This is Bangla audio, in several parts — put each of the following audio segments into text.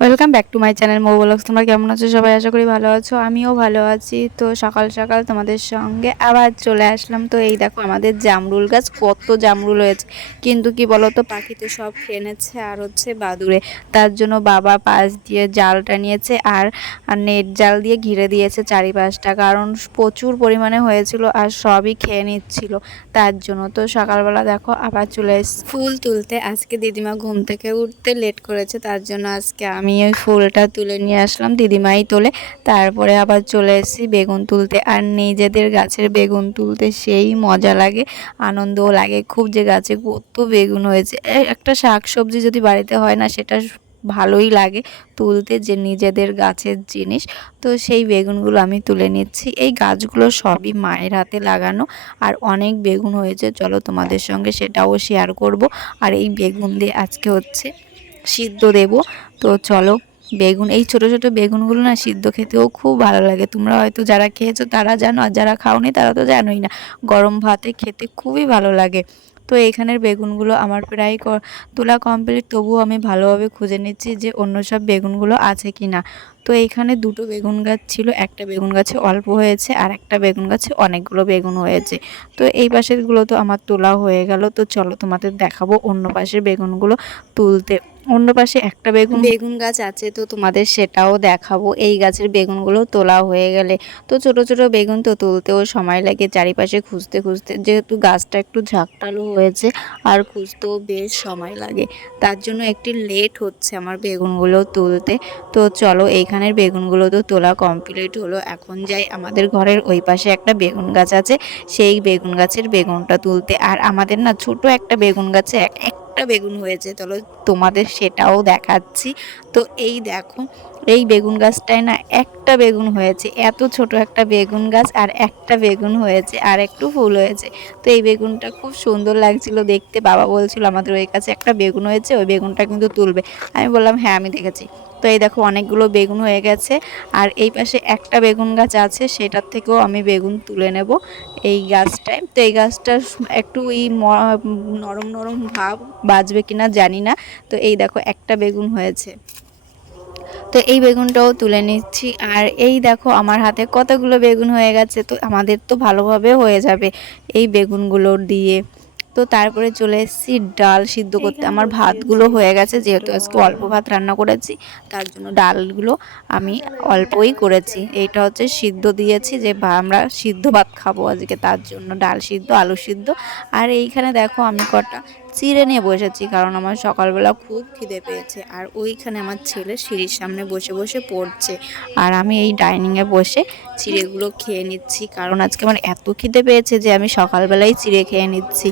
Welcome back to my channel Mou blogs তোমরা কেমন আছো? সবাই আশা করি ভালো আছো। আমিও ভালো আছি। তো সকাল সকাল তোমাদের সঙ্গে আবার চলে আসলাম। তো এই দেখো, আমাদের জামরুল গাছ কত জামরুল হয়েছে। কিন্তু কি বলো তো পাখি তো সব খেয়ে আর হচ্ছে বাদুড়ে। তার জন্য বাবা পাশ দিয়ে জালটা নিয়েছে আর নেট জাল দিয়ে ঘিরে দিয়েছে চারিপাশটা। কারণ প্রচুর পরিমাণে হয়েছিল আর সবই খেয়ে নিচ্ছিল। তার জন্য তো সকালবেলা দেখো আবার চলে ফুল তুলতে আজকে দিদিমা ঘুম থেকে উঠতে লেট করেছে। তার জন্য আজকে আমি ওই ফুলটা তুলে নিয়ে আসলাম, দিদিমাই তোলে। তারপরে আবার চলে এসেছি বেগুন তুলতে। আর নিজেদের গাছের বেগুন তুলতে সেই মজা লাগে, আনন্দও লাগে। খুব যে গাছে কত বেগুন হয়েছে। একটা শাক সবজি যদি বাড়িতে হয় না, সেটা ভালোই লাগে তুলতে যে নিজেদের গাছের জিনিস। তো সেই বেগুনগুলো আমি তুলে নিচ্ছি। এই গাছগুলো সবই মায়ের হাতে লাগানো, আর অনেক বেগুন হয়েছে। চলো তোমাদের সঙ্গে সেটাও শেয়ার করব। আর এই বেগুন দিয়ে আজকে হচ্ছে সিদ্ধ দেব। তো চলো, বেগুন, এই ছোট ছোট বেগুনগুলো না সিদ্ধ খেতেও খুব ভালো লাগে। তোমরা হয়তো যারা খেয়েছো তারা জানো, আর যারা খাওনি তারা তো জানোই না। গরম ভাতে খেতে খুবই ভালো লাগে। তো এইখানের বেগুনগুলো আমার প্রায় তোলা কমপ্লিট তবুও আমি ভালোভাবে খুঁজে নিচ্ছি যে অন্য সব বেগুনগুলো আছে কি না তো এইখানে দুটো বেগুন গাছ ছিল, একটা বেগুন গাছে অল্প হয়েছে আর একটা বেগুন গাছে অনেকগুলো বেগুন হয়েছে। তো এই পাশেরগুলো তো আমার তোলা হয়ে গেল, তো চলো তোমাদের দেখাবো অন্য পাশের বেগুনগুলো তুলতে। অন্য পাশে একটা বেগুন। বেগুন গাছ আছে তো তোমাদের সেটাও দেখাবো। এই গাছের বেগুনগুলো তোলা হয়ে গেলে তো ছোট ছোট বেগুন তো তুলতেও সময় লাগে চারিপাশে খুঁজতে খুঁজতে। যেহেতু গাছটা একটু ঝাঁকটালো হয়েছে আর খুঁজতেও বেশ সময় লাগে। তার জন্য একটি লেট হচ্ছে আমার বেগুনগুলো তুলতে। তো চলো এইখানের বেগুনগুলো তো তোলা কমপ্লিট হলো। এখন যাই আমাদের ঘরের ওই পাশে একটা বেগুন গাছ আছে। সেই বেগুন গাছের বেগুনটা তুলতে। আর আমাদের না ছোট একটা বেগুন গাছে এক একটা বেগুন হয়েছে, চলো তোমাদের সেটাও দেখাচ্ছি। তো এই দেখো, এই বেগুন গাছটায় না একটা বেগুন হয়েছে, এত ছোট একটা বেগুন গাছ আর একটা বেগুন হয়েছে আর একটু ফুল হয়েছে। তো এই বেগুনটা খুব সুন্দর লাগছিল দেখতে, বাবা বলছিল আমাদের ওই কাছে একটা বেগুন হয়েছে, ওই বেগুনটা কিন্তু তুলবে। আমি বললাম হ্যাঁ আমি দেখেছি। তো এই দেখো অনেকগুলো বেগুন হয়ে গেছে। আর এই পাশে একটা বেগুন গাছ আছে, সেটার থেকেও আমি বেগুন তুলে নেব এই গাছটায়। তো এই গাছটা একটু এই নরম নরম ভাব বাজবে কিনা জানি না। তো এই দেখো একটা বেগুন হয়েছে। তো এই বেগুনটাও তুলে নিচ্ছি। আর এই দেখো আমার হাতে কতগুলো বেগুন হয়ে গেছে, তো আমাদের তো ভালোভাবে হয়ে যাবে এই বেগুনগুলো দিয়ে। তো তারপরে চলে এসেছি ডাল সিদ্ধ করতে। আমার ভাতগুলো হয়ে গেছে যেহেতু আজকে অল্প ভাত রান্না করেছি তার জন্য ডালগুলো আমি অল্পই করেছি। এইটা হচ্ছে সিদ্ধ দিয়েছি যে আমরা সিদ্ধ ভাত খাব আজকে তার জন্য ডাল সিদ্ধ আলু সিদ্ধ। আর এইখানে দেখো আমি কটা চিড়ে নিয়ে বসেছি, কারণ আমার সকালবেলা খুব খিদে পেয়েছে। আর ওইখানে আমার ছেলে সিঁড়ির সামনে বসে বসে পড়ছে। আর আমি এই ডাইনিংয়ে বসে চিড়েগুলো খেয়ে নিচ্ছি, কারণ আজকে আমার এত খিদে পেয়েছে যে আমি সকালবেলাই চিড়ে খেয়ে নিচ্ছি।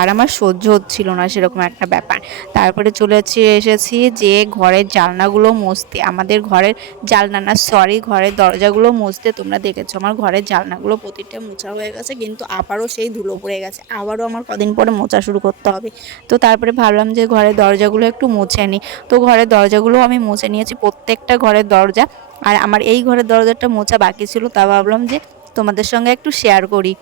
আর আমার সহ্য হচ্ছিল না সেরকম একটা ব্যাপার। তারপরে চলে এসেছি যে ঘরের জানলাগুলো মুছতে। আমাদের ঘরের জানলা না সরি ঘরের দরজাগুলো মুছতে তোমরা দেখেছ। আমার ঘরের জানলাগুলো প্রতিটা মোছা হয়ে গেছে, কিন্তু আবারও সেই ধুলো পড়ে গেছে। আবারও আমার কদিন পরে মোছা শুরু করতে হবে। তো তারপরে ভাবলাম যে ঘরের দরজাগুলো একটু মুছে নিই। তো ঘরের দরজাগুলো আমি মুছে নিয়েছি, প্রত্যেকটা ঘরের দরজা। আর আমার এই ঘরের দরজাটা মোছা বাকি ছিল, তা ভাবলাম যে তোমাদের সঙ্গে একটু শেয়ার করি।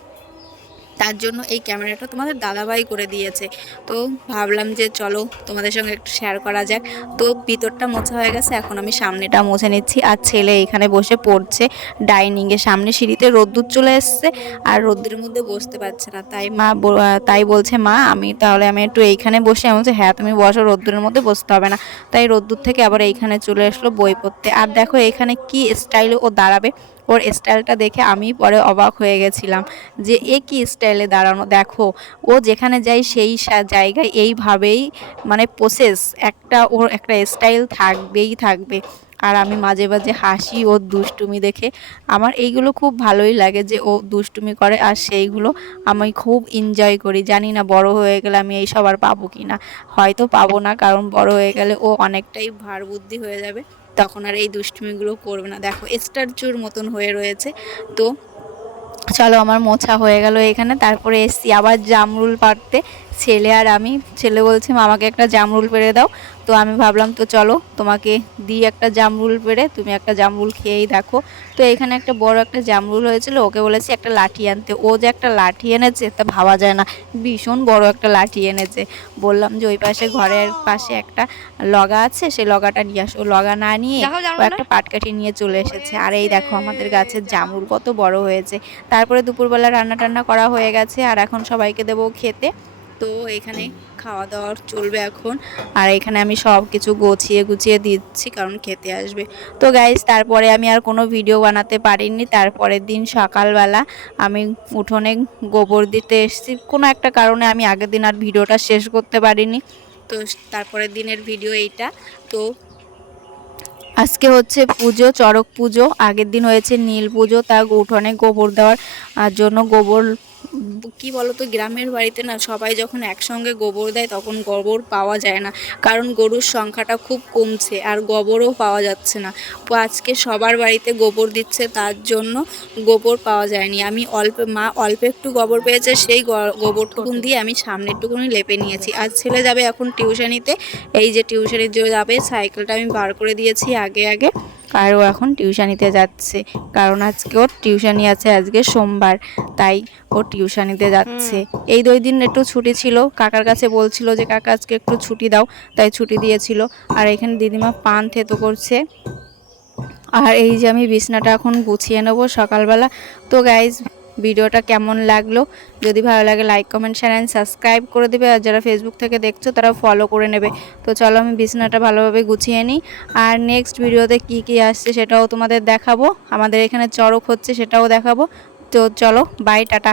তার জন্য এই ক্যামেরাটা তোমাদের দাদাভাই করে দিয়েছে। তো ভাবলাম যে চলো তোমাদের সঙ্গে একটু শেয়ার করা যাক। তো ভিতরটা মোছা হয়ে গেছে, এখন আমি সামনেটা মুছে নিচ্ছি। আর ছেলে এখানে বসে পড়ছে ডাইনিংয়ে সামনে সিঁড়িতে। রোদ্দুর চলে এসছে আর রোদ্দুরের মধ্যে বসতে পারছে না। তাই মা তাই বলছে, মা, আমি তাহলে আমি একটু এইখানে বসে। আমি বলছি হ্যাঁ তুমি বসো, রোদ্দুরের মধ্যে বসতে হবে না। তাই রোদ্দুর থেকে আবার এইখানে চলে আসলো বই পড়তে। আর দেখো এখানে কি স্টাইলে ও দাঁড়াবে। ওর স্টাইলটা দেখে আমি পরে অবাক হয়ে গেছিলাম যে এ কি স্টাইলে দাঁড়ানো, দেখো, ও যেখানে যায় সেই জায়গায় এইভাবেই মানে প্রসেস একটা ওর একটা স্টাইল থাকবেই থাকবে। আর আমি মাঝে মাঝে হাসি ওর দুষ্টুমি দেখে আমার এইগুলো খুব ভালোই লাগে যে ও দুষ্টুমি করে আর সেইগুলো আমি খুব এনজয় করি। জানি না বড় হয়ে গেলে আমি এই সব আর পাবো কি না হয়তো পাবো না কারণ বড় হয়ে গেলে ও অনেকটাই ভার বুদ্ধি হয়ে যাবে। তখন আর এই দুষ্টুমিগুলো করবে না। দেখো স্টারচুর মতন হয়ে রয়েছে। তো চলো, আমার মোছা হয়ে গেল এখানে। তারপরে এসছি আবার জামরুল পাড়তে। ছেলে আর আমি, ছেলে বলছি মামাকে একটা জামরুল পেরে দাও। তো আমি ভাবলাম তো চলো তোমাকে দিই একটা জামরুল পেরে তুমি একটা জামরুল খেয়েই দেখো। তো এখানে একটা বড় একটা জামরুল হয়েছিল ওকে বলেছি একটা লাঠি আনতে। ও যে একটা লাঠি এনেছে তা ভাবা যায় না ভীষণ বড় একটা লাঠি এনেছে। বললাম যে ওই পাশে ঘরের পাশে একটা লগা আছে সেই লগাটা নিয়ে আসো। লগা না নিয়ে ও একটা পাটকাঠি নিয়ে চলে এসেছে। আর এই দেখো আমাদের গাছের জামরুল কত বড় হয়েছে। তারপরে দুপুরবেলা রান্না টান্না করা হয়ে গেছে আর এখন সবাইকে দেবো খেতে। তো এখানে খাওয়া দাওয়া চলবে এখন। আর এখানে আমি সব কিছু গুছিয়ে গুছিয়ে দিচ্ছি, কারণ খেতে আসবে। তো গাইজ তারপরে আমি আর কোনো ভিডিও বানাতে পারিনি। তারপরের দিন সকালবেলা আমি উঠোনে গোবর দিতে এসেছি। কোনো একটা কারণে আমি আগের দিন আর ভিডিওটা শেষ করতে পারিনি। তো তারপরের দিনের ভিডিও এইটা। তো আজকে হচ্ছে পুজো, চড়ক পুজো। আগের দিন হয়েছে নীল পুজো তা উঠোনে গোবর দেওয়ার জন্য গোবর কি বলতো গ্রামের বাড়িতে না সবাই যখন একসঙ্গে গোবর দেয় তখন গোবর পাওয়া যায় না। কারণ গরুর সংখ্যাটা খুব কমছে আর গোবরও পাওয়া যাচ্ছে না। তো আজকে সবার বাড়িতে গোবর দিচ্ছে তার জন্য গোবর পাওয়া যায়নি। আমি অল্প মা অল্প একটু গোবর পেয়েছে সেই গোবরটুকুন দিয়ে আমি সামনেরটুকুনি লেপে নিয়েছি। আর ছেলে যাবে এখন টিউশনিতে। এই যে টিউশনির যে যাবে সাইকেলটা আমি বার করে দিয়েছি আগে আগে। আর ও এখন টিউশানিতে যাচ্ছে। কারণ আজকে ওর টিউশানি আছে আজকে সোমবার তাই ও টিউশানিতে যাচ্ছে। এই দুই দিন একটু ছুটি ছিল কাকার কাছে বলছিল যে কাকা আজকে একটু ছুটি দাও। তাই ছুটি দিয়েছিল। আর এখানে দিদিমা পান থেতো করছে। আর এই যে আমি বিছনাটা এখন গুছিয়ে নেব সকালবেলা। তো গাইজ ভিডিওটা কেমন লাগল? যদি ভালো লাগে like comment share and subscribe করে দেবে। আর যারা ফেসবুক থেকে দেখছ তারা ফলো করে নেবে। তো চলো, আমি বিছানাটা ভালোভাবে গুছিয়ে নিই। আর নেক্সট ভিডিওতে কি কি আসছে সেটাও তোমাদের দেখাবো। আমাদের এখানে চড়ক হচ্ছে, সেটাও দেখাবো। তো চলো বাই টাটা।